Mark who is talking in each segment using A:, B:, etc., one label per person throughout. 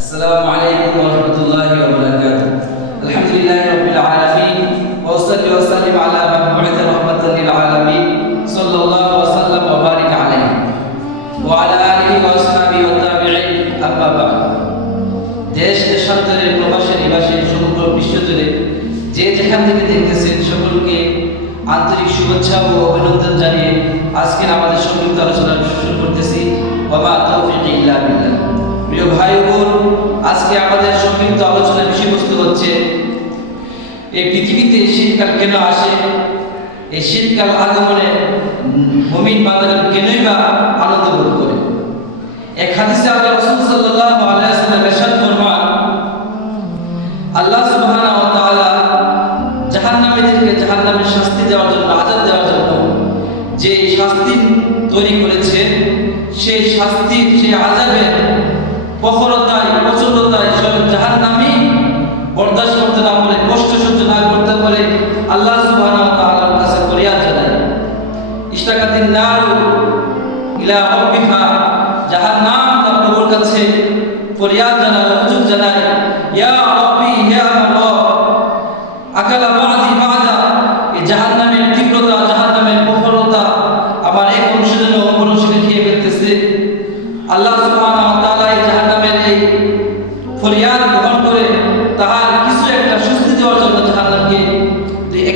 A: السلام عليكم ورحمة الله وبركاته الحمد لله رب العالمين وأصلي وأسلم على من بعث رحمة للعالمين صلى الله وسلم وبارك عليه وعلى آله وأصحابه والتابعين أما بعد দেশ দেশান্তরের প্রবাসী নিবাসী সমগ্র বিশ্ব জুড়ে যে যেখান থেকে দেখতেছেন সকলকে আন্তরিক শুভেচ্ছা ও অভিনন্দন জানিয়ে আজকের আমাদের সংযুক্ত আলোচনা শুরু করতেছি বাবা তৌফিক ইল্লা বিল্লাহ প্রিয় ভাই বোন, আজকে আমাদের সংযুক্ত আলোচনার বিষয়বস্তু হচ্ছে, এই পৃথিবীতে শীতকাল কেন আসে? এই শীতকাল আগমনে মমিন বান্দাগণ কেনই বা আনন্দ বোধ করে? এক হাদিসে আল্লাহ রাসূল সাল্লাল্লাহু আলাইহি ওয়াসাল্লাম ফরমান, আল্লাহ সুবহানাহু ওয়া তাআলা জাহান্নামীদেরকে জাহান্নামের শাস্তি দেওয়ার জন্য আযাব দেওয়ার জন্য যে শাস্তি তৈরি করেছে, সেই শাস্তি, সেই আযাবের প্রখরতায় প্রচন্ডতায় স্বয়ং জাহান্নামী বরদাস্ত করতে না পারে, কষ্ট সহ্য না করতে পারে, আল্লাহ ওয়া তাআলার কাছে ফরিয়াদ জানায়। ইশতাকাতিন নারু ইলা রাব্বিহা, জাহান্নাম তার প্রভুর কাছে ফরিয়াদ জানায় অভিযোগ জানায়, ইয়া রাব্বি, ইয়া আল্লাহ, আকালা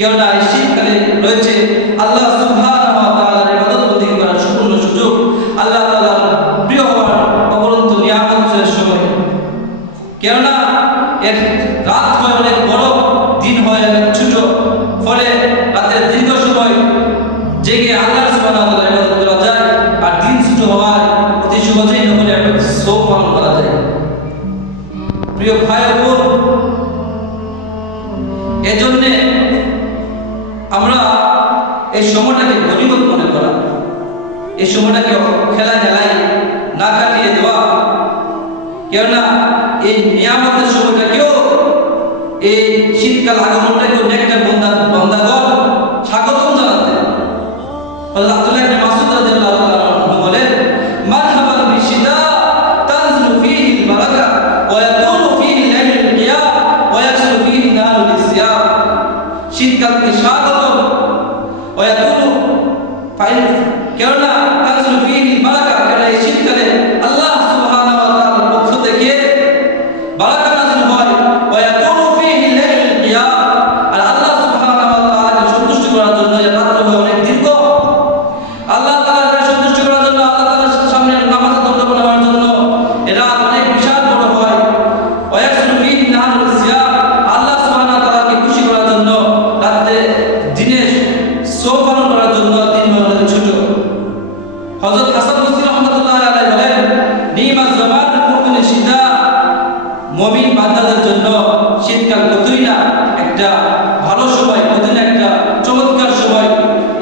A: কেননা এই শীতকালে রয়েছে। সময়টাকে খেলা খেলায় না কাটিয়ে দেওয়া? কেননা এই নিয়ামতের সময়টাকেও এই শীতকাল আগমনটাকেও একটা বন্ধা বন্ধাগণ মুমিন বান্দাদের জন্য শীতকাল কতই না একটা ভালো সময় কতই না একটা চমৎকার সময়।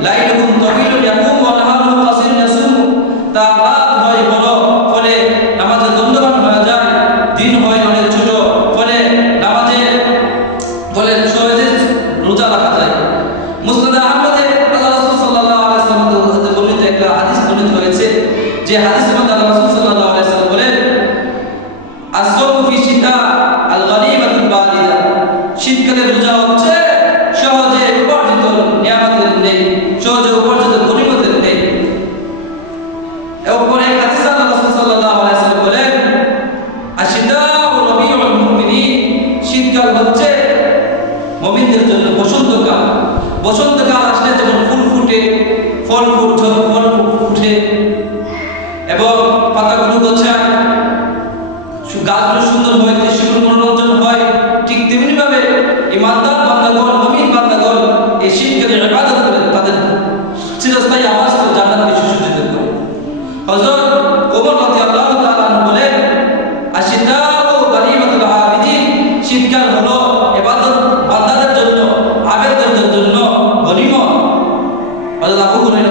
A: লাইলুম তাওয়িলুন ইয়াকুম ওয়া নাহারু কাসির নাসু তা রাত হয় বড় ফলে নামাজে দণ্ডবান হয়ে যায়, দিন হয় শীতকালে রোজা হচ্ছে, সহজে উপার্জিত নিয়ামতের নেই, সহজে উপার্জিত গরিবতের নেই। শীতকাল হচ্ছে জন্য বসন্তকাল। বসন্তকাল আসলে যেমন ফুল ফল ফুল এবং পাতাগুলো গোছায়, গাছগুলো সুন্দর হয়ে ইমানদার বান্দাগণ, মমিন বান্দাগণ, এই শীতকালে ইবাদত করে তাদের চিরস্থায়ী আবাস তো জান্নাতকে সুসজ্জিত করে। হযরত ওমর রাদিয়াল্লাহু তাআলা বলেন আশিদাউ গানিমাতুল আবিদিন শীতকাল হলো ইবাদত বান্দাদের জন্য আবেদদের জন্য গনিমত। হযরত আবু হুরায়রা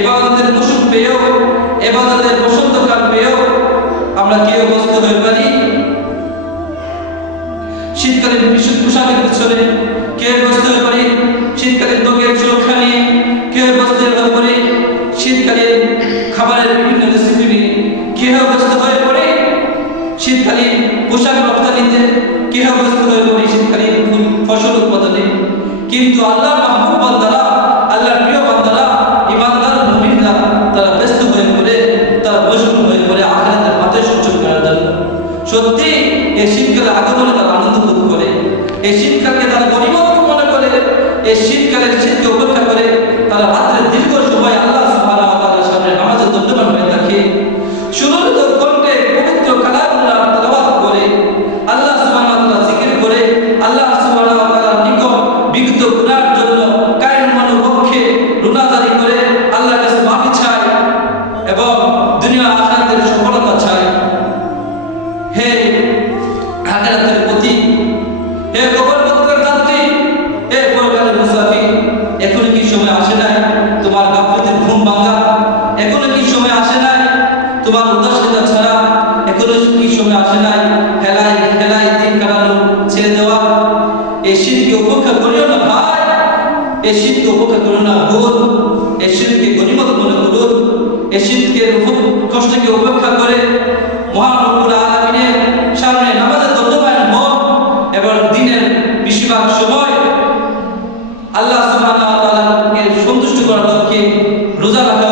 A: এবাদতের মৌসুম পেয়েও, এবাদতের বসন্তকাল পেয়েও আমরা কেউ গ্রস্ত হয়ে পারি? শীতকালীন বিশুদ্ধ পোশাকের পিছনে কেউ ব্যস্ত হয়ে পড়ে শীতকালীন ত্বকের সুরক্ষা নিয়ে কেউ ব্যস্ত হয়ে পড়ে শীতকালীন খাবারের বিভিন্ন রেসিপি নিয়ে কেউ ব্যস্ত হয়ে পড়ে শীতকালীন পোশাক রপ্তানিতে কেউ ব্যস্ত হয়ে পড়ে শীতকালীন ফসল উৎপাদনে। কিন্তু আল্লাহ মাহবুব বান্দারা এই শীতকালের শীতকে উপেক্ষা করে তারা রাত্রে দীর্ঘ সময় আল্লাহ তাআলার সামনে নামাজে দণ্ডমান হয়ে থাকে। তেলাওয়াত করে, আল্লাহ তাআলা জিকির করে, আল্লাহ নিকট বিগত গুনার জন্য দিনকে উপেক্ষা করে মহান আলমিনের সামনে নামাজের দত্তবায়ন মন এবং দিনের বেশিরভাগ সময় আল্লাহ সুবাহ সন্তুষ্ট করার লক্ষ্যে রোজা রাখা